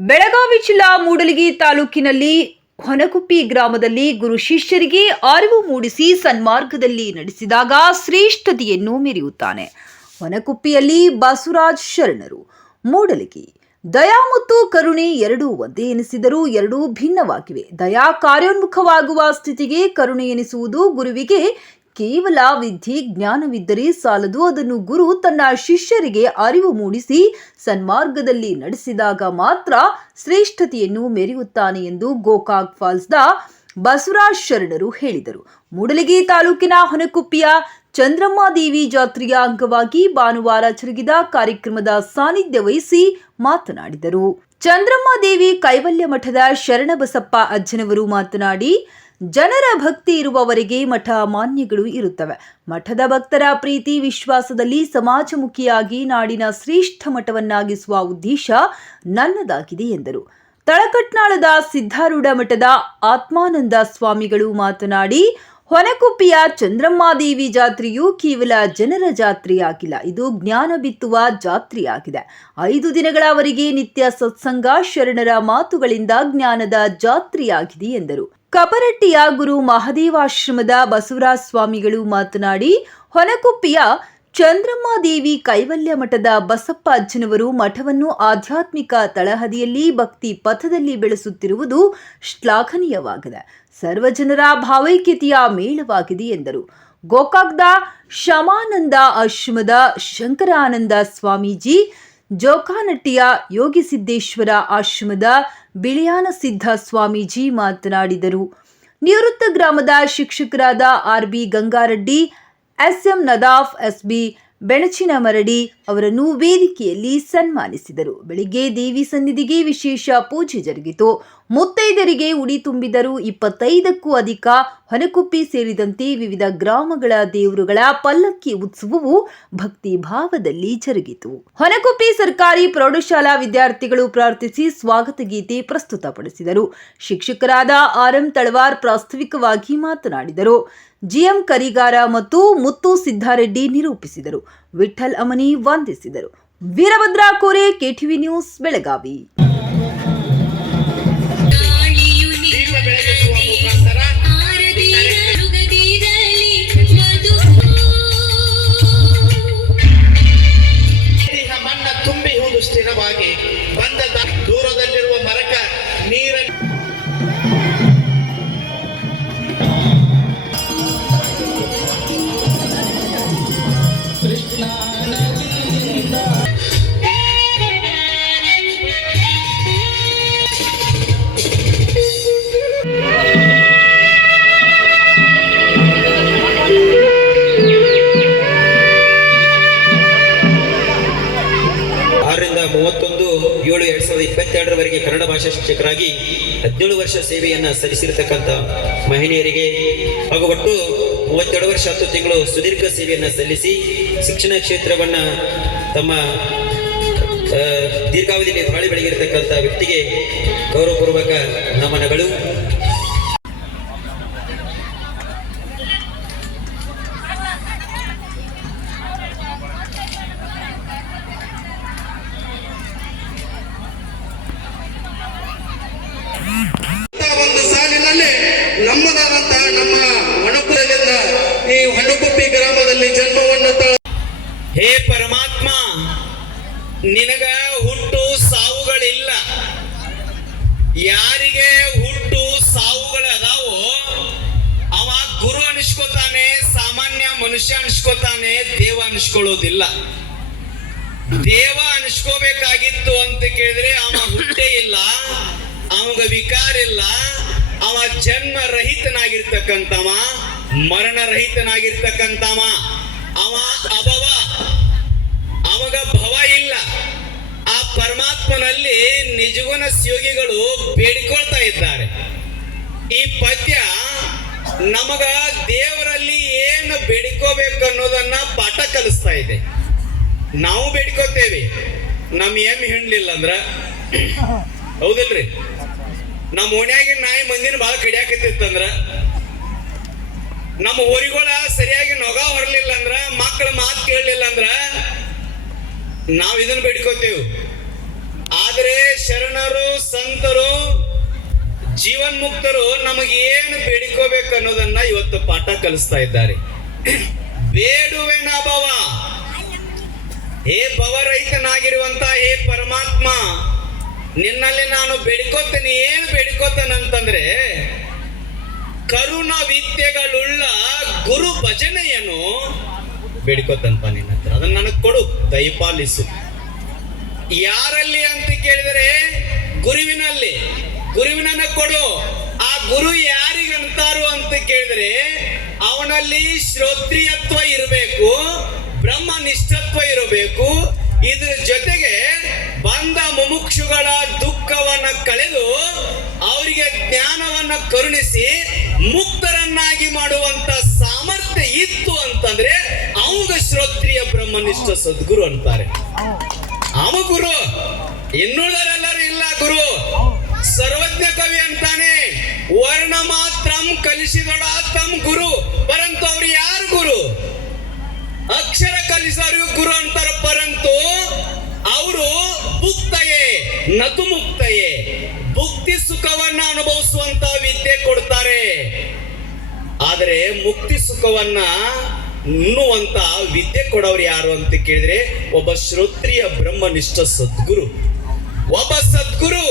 ಬೆಳಗಾವಿ ಜಿಲ್ಲಾ ಮೂಡಲಗಿ ತಾಲೂಕಿನಲ್ಲಿ ಹೊನಕುಪ್ಪಿ ಗ್ರಾಮದಲ್ಲಿ ಗುರು ಶಿಷ್ಯರಿಗೆ ಅರಿವು ಮೂಡಿಸಿ ಸನ್ಮಾರ್ಗದಲ್ಲಿ ನಡೆಸಿದಾಗ ಶ್ರೇಷ್ಠತೆಯನ್ನು ಮೆರೆಯುತ್ತಾನೆ. ಹೊನಕುಪ್ಪಿಯಲ್ಲಿ ಬಸವರಾಜ್ ಶರಣರು. ಮೂಡಲಗಿ ದಯಾ ಮತ್ತು ಕರುಣೆ ಎರಡೂ ಒಂದೇ ಎನಿಸಿದರೂ ಎರಡೂ ಭಿನ್ನವಾಗಿವೆ. ದಯಾ ಕಾರ್ಯೋನ್ಮುಖವಾಗುವ ಸ್ಥಿತಿಗೆ, ಕರುಣೆ ಎನಿಸುವುದು ಗುರುವಿಗೆ ಕೇವಲ ವಿದ್ಯೆ ಜ್ಞಾನವಿದ್ದರೆ ಸಾಲದು. ಅದನ್ನು ಗುರು ತನ್ನ ಶಿಷ್ಯರಿಗೆ ಅರಿವು ಮೂಡಿಸಿ ಸನ್ಮಾರ್ಗದಲ್ಲಿ ನಡೆಸಿದಾಗ ಮಾತ್ರ ಶ್ರೇಷ್ಠತೆಯನ್ನು ಮೆರೆಯುತ್ತಾನೆ ಎಂದು ಗೋಕಾಕ್ ಫಾಲ್ಸ್ದ ಬಸವರಾಜ್ ಶರಣರು ಹೇಳಿದರು. ಮೂಡಲಗಿ ತಾಲೂಕಿನ ಹೊನಕುಪ್ಪಿಯ ಚಂದ್ರಮ್ಮ ದೇವಿ ಜಾತ್ರೆಯ ಅಂಗವಾಗಿ ಭಾನುವಾರ ಜರುಗಿದ ಕಾರ್ಯಕ್ರಮದ ಸಾನ್ನಿಧ್ಯ ವಹಿಸಿ ಮಾತನಾಡಿದರು. ಚಂದ್ರಮ್ಮ ದೇವಿ ಕೈವಲ್ಯ ಮಠದ ಶರಣಬಸಪ್ಪ ಅಜ್ಜನವರು ಮಾತನಾಡಿ, ಜನರ ಭಕ್ತಿ ಇರುವವರೆಗೆ ಮಠ ಮಾನ್ಯಗಳು ಇರುತ್ತವೆ. ಮಠದ ಭಕ್ತರ ಪ್ರೀತಿ ವಿಶ್ವಾಸದಲ್ಲಿ ಸಮಾಜಮುಖಿಯಾಗಿ ನಾಡಿನ ಶ್ರೇಷ್ಠ ಮಠವನ್ನಾಗಿಸುವ ಉದ್ದೇಶ ನನ್ನದಾಗಿದೆ ಎಂದರು. ತಳಕಟ್ನಾಳದ ಸಿದ್ಧಾರೂಢ ಮಠದ ಆತ್ಮಾನಂದ ಸ್ವಾಮಿಗಳು ಮಾತನಾಡಿ, ಹೊನಕುಪ್ಪಿಯ ಚಂದ್ರಮ್ಮಾದೇವಿ ಜಾತ್ರೆಯು ಕೇವಲ ಜನರ ಜಾತ್ರೆಯಾಗಿಲ್ಲ, ಇದು ಜ್ಞಾನ ಬಿತ್ತುವ ಜಾತ್ರೆಯಾಗಿದೆ. 5 ದಿನಗಳವರೆಗೆ ನಿತ್ಯ ಸತ್ಸಂಗ, ಶರಣರ ಮಾತುಗಳಿಂದ ಜ್ಞಾನದ ಜಾತ್ರೆಯಾಗಿದೆ ಎಂದರು. ಕಪರಟ್ಟಿಯ ಗುರು ಮಹದೇವಾಶ್ರಮದ ಬಸವರಾಜ ಸ್ವಾಮಿಗಳು ಮಾತನಾಡಿ, ಹೊನಕುಪ್ಪಿಯ ಚಂದ್ರಮ್ಮಾದೇವಿ ಕೈವಲ್ಯ ಮಠದ ಬಸಪ್ಪ ಅಜ್ಜನವರು ಮಠವನ್ನು ಆಧ್ಯಾತ್ಮಿಕ ತಳಹದಿಯಲ್ಲಿ ಭಕ್ತಿ ಪಥದಲ್ಲಿ ಬೆಳೆಸುತ್ತಿರುವುದು ಶ್ಲಾಘನೀಯವಾಗಿದೆ. ಸರ್ವಜನರ ಭಾವೈಕ್ಯತೆಯ ಮೇಳವಾಗಿದೆ ಎಂದರು. ಗೋಕಾಕ್ದ ಶಮಾನಂದ ಆಶ್ರಮದ ಶಂಕರಾನಂದ ಸ್ವಾಮೀಜಿ, ಜೋಕಾನಟ್ಟಿಯ ಯೋಗಿಸಿದ್ದೇಶ್ವರ ಆಶ್ರಮದ ಬಿಳಿಯಾನಸಿದ್ಧ ಸ್ವಾಮೀಜಿ ಮಾತನಾಡಿದರು. ನಿವೃತ್ತ ಗ್ರಾಮದ ಶಿಕ್ಷಕರಾದ RB. Gangareddy, SM. Nadaf, SB. ಬೆಣಚಿನಮರಡಿ ಅವರನ್ನು ವೇದಿಕೆಯಲ್ಲಿ ಸನ್ಮಾನಿಸಿದರು. ಬೆಳಿಗ್ಗೆ ದೇವಿ ಸನ್ನಿಧಿಗೆ ವಿಶೇಷ ಪೂಜೆ ಜರುಗಿತು. ಮುತ್ತೈದರಿಗೆ ಉಡಿ ತುಂಬಿದರು. 25ಕ್ಕೂ ಅಧಿಕ ಹೊನಕುಪ್ಪಿ ಸೇರಿದಂತೆ ವಿವಿಧ ಗ್ರಾಮಗಳ ದೇವರುಗಳ ಪಲ್ಲಕ್ಕಿ ಉತ್ಸವವು ಭಕ್ತಿ ಭಾವದಲ್ಲಿ ಜರುಗಿತು. ಹೊನಕುಪ್ಪಿ ಸರ್ಕಾರಿ ಪ್ರೌಢಶಾಲಾ ವಿದ್ಯಾರ್ಥಿಗಳು ಪ್ರಾರ್ಥಿಸಿ ಸ್ವಾಗತ ಗೀತೆ ಪ್ರಸ್ತುತಪಡಿಸಿದರು. ಶಿಕ್ಷಕರಾದ ಆರ್.ಎಂ. ತಳವಾರ್ ಪ್ರಾಸ್ತಾವಿಕವಾಗಿ ಮಾತನಾಡಿದರು. ಜಿಎಂ ಕರಿಗಾರ ಮತ್ತು ಮುತ್ತು ಸಿದ್ದಾರೆಡ್ಡಿ ನಿರೂಪಿಸಿದರು. ವಿಠಲ್ ಅಮನಿ ವಂದಿಸಿದರು. ವೀರಭದ್ರ ಕೋರೆ, ಕೆಟಿವಿ ನ್ಯೂಸ್, ಬೆಳಗಾವಿ. ತುಂಬಿ ಹೋದು ಸ್ಥಿರವಾಗಿ ಬಂದ ದೂರದಲ್ಲಿರುವ ಮರಕ ನೀರನ್ನು ರವರೆಗೆ ಕನ್ನಡ ಭಾಷಾ ಶಿಕ್ಷಕರಾಗಿ 17 ವರ್ಷ ಸೇವೆಯನ್ನು ಸಲ್ಲಿಸಿರತಕ್ಕಂಥ ಮಹಿಳೆಯರಿಗೆ ಹಾಗೂ ಒಟ್ಟು 32 ವರ್ಷ 10 ತಿಂಗಳು ಸುದೀರ್ಘ ಸೇವೆಯನ್ನು ಸಲ್ಲಿಸಿ ಶಿಕ್ಷಣ ಕ್ಷೇತ್ರವನ್ನು ತಮ್ಮ ದೀರ್ಘಾವಧಿಯಲ್ಲಿ ಬಾಳಿ ಬೆಳಗಿರತಕ್ಕಂಥ ವ್ಯಕ್ತಿಗೆ ಗೌರವಪೂರ್ವಕ ನಮನಗಳು. ಒಂದು ಸಾಲಿನಲ್ಲಿ ನಮ್ಮದಾದಂತಹ ನಮ್ಮ ಹೊನಕುಪ್ಪಿಯಿಂದ ಈ ಹೊನಕುಪ್ಪಿ ಗ್ರಾಮದಲ್ಲಿ ಜನ್ಮವನ್ನು ಹೇ ಪರಮಾತ್ಮ, ನಿನಗ ಹುಟ್ಟು ಸಾವುಗಳಿಲ್ಲ. ಯಾರಿಗೆ ಹುಟ್ಟು ಸಾವುಗಳದಾವೋ ಅವ ಗುರು ಅನಿಸ್ಕೋತಾನೆ, ಸಾಮಾನ್ಯ ಮನುಷ್ಯ ಅನಿಸ್ಕೋತಾನೆ, ದೇವ ಅನಿಸ್ಕೊಳ್ಳೋದಿಲ್ಲ. ದೇವ ಅನಿಸ್ಕೋಬೇಕಾಗಿತ್ತು ಅಂತ ಕೇಳಿದ್ರೆ ಅವ ಹುಟ್ಟೇ ಇಲ್ಲ, ಅವಾಗ ವಿಕಾರ ಇಲ್ಲ, ಅವ ಜನ್ಮ ರಹಿತನಾಗಿರ್ತಕ್ಕಂಥವ, ಮರಣ ರಹಿತನಾಗಿರ್ತಕ್ಕಂಥವ, ಅವ ಅಭವ, ಅವಾಗ ಭವ ಇಲ್ಲ. ಆ ಪರಮಾತ್ಮನಲ್ಲಿ ನಿಜಗುಣ ಯೋಗಿಗಳು ಬೇಡಿಕೊಳ್ತಾ ಇದ್ದಾರೆ. ಈ ಪದ್ಯ ನಮಗ ದೇವರಲ್ಲಿ ಏನು ಬೇಡಿಕೋಬೇಕು ಅನ್ನೋದನ್ನ ಪಾಠ ಕಲಿಸ್ತಾ ಇದೆ. ನಾವು ಬೇಡಿಕೋತೇವೆ, ನಮ್ ಹೆಣ್ಲಿಲ್ಲ ಅಂದ್ರ, ಹೌದಲ್ರಿ? ನಮ್ಮ ಓಣ್ಯಾಗಿನ ನಾಯಿ ಮಂದಿನ ಬಹಳ ಕಡಿಯಾಕತ್ತಿತ್ತಂದ್ರ, ನಮ್ಮ ಊರಿಗಳ ಸರಿಯಾಗಿ ನೊಗ ಹೊರಲಿಲ್ಲ ಅಂದ್ರ, ಮಕ್ಕಳ ಮಾತು ಕೇಳಲಿಲ್ಲ ಅಂದ್ರ ನಾವ್ ಇದನ್ನ ಬೇಡ್ಕೋತೇವೆ. ಆದ್ರೆ ಶರಣರು ಜೀವನ್ಮುಕ್ತರು ನಮಗೇನು ಬೇಡಿಕೋಬೇಕು ಅನ್ನೋದನ್ನ ಇವತ್ತು ಪಾಠ ಕಲಿಸ್ತಾ ಇದ್ದಾರೆ. ಬೇಡುವೆನ ಭವ, ಹೇ ಭವರಹಿತನಾಗಿರುವಂತ ಹೇ ಪರಮಾತ್ಮ, ನಿನ್ನಲ್ಲಿ ನಾನು ಬೇಡಿಕೋತೇನೆ. ಏನು ಬೇಡಿಕೋತೇನಂತಂದ್ರೆ ಕರುಣ ವಿದ್ಯೆಗಳುಳ್ಳ ಗುರು ಭಜನೆಯನ್ನು ಬೇಡಿಕೋತಂತ ನಿನ್ನ ಹತ್ರ. ಅದನ್ನ ನನಗೆ ಕೊಡು, ದಯಪಾಲಿಸು. ಯಾರಲ್ಲಿ ಅಂತ ಕೇಳಿದರೆ ಗುರುವಿನಲ್ಲಿ. ಗುರುವಿನನ್ನ ಕೊಡು. ಆ ಗುರು ಯಾರಿಗಂತಾರು ಅಂತ ಕೇಳಿದ್ರೆ ಅವನಲ್ಲಿ ಶ್ರೋತ್ರಿಯತ್ವ ಇರಬೇಕು, ಬ್ರಹ್ಮನಿಷ್ಠತ್ವ ಇರಬೇಕು. ಇದ್ರ ಜೊತೆಗೆ ಬಂದ ಮುಮುಕ್ಷುಗಳ ದುಃಖವನ್ನ ಕಳೆದು ಅವರಿಗೆ ಜ್ಞಾನವನ್ನ ಕರುಣಿಸಿ ಮುಕ್ತರನ್ನಾಗಿ ಮಾಡುವಂತ ಸಾಮರ್ಥ್ಯ ಇತ್ತು ಅಂತಂದ್ರೆ ಅವಾಗ ಶ್ರೋತ್ರಿಯ ಬ್ರಹ್ಮನಿಷ್ಠ ಸದ್ಗುರು ಅಂತಾರೆ. ಅವ ಗುರು, ಇನ್ನುಳಿದರೆಲ್ಲರೂ ಇಲ್ಲ ಗುರು. ಸರ್ವಜ್ಞ ಕವಿ ಅಂತಾನೆ, ವರ್ಣ ಮಾತ್ರಂ ಕಲಿಸಿದೊಡಾತಂ ಗುರು, ಪರಂತು ಅವ್ರು ಯಾರು ಗುರು? ಅಕ್ಷರ ಕಲಿಸೋರು ಗುರು ಅಂತಾರೆ. ಪರಂತು ಅವರು ಭುಕ್ತಯೇ ನತು ಮುಕ್ತಯೇ, ಭುಕ್ತಿ ಸುಖವನ್ನ ಅನುಭವಿಸುವಂತ ವಿದ್ಯೆ ಕೊಡ್ತಾರೆ. ಆದರೆ ಮುಕ್ತಿ ಸುಖವನ್ನ ಉಣ್ಣುವಂತ ವಿದ್ಯೆ ಕೊಡೋರು ಯಾರು ಅಂತ ಕೇಳಿದ್ರೆ ಒಬ್ಬ ಶ್ರೋತ್ರಿಯ ಬ್ರಹ್ಮನಿಷ್ಠ ಸದ್ಗುರು. ಒಬ್ಬ ಸದ್ಗುರು,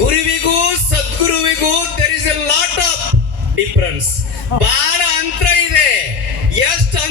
ಗುರುವಿಗೂ ಸದ್ಗುರುವಿಗೂ there is a lot of difference. ಬಹಳ ಅಂತರ ಇದೆ. ಎಷ್ಟು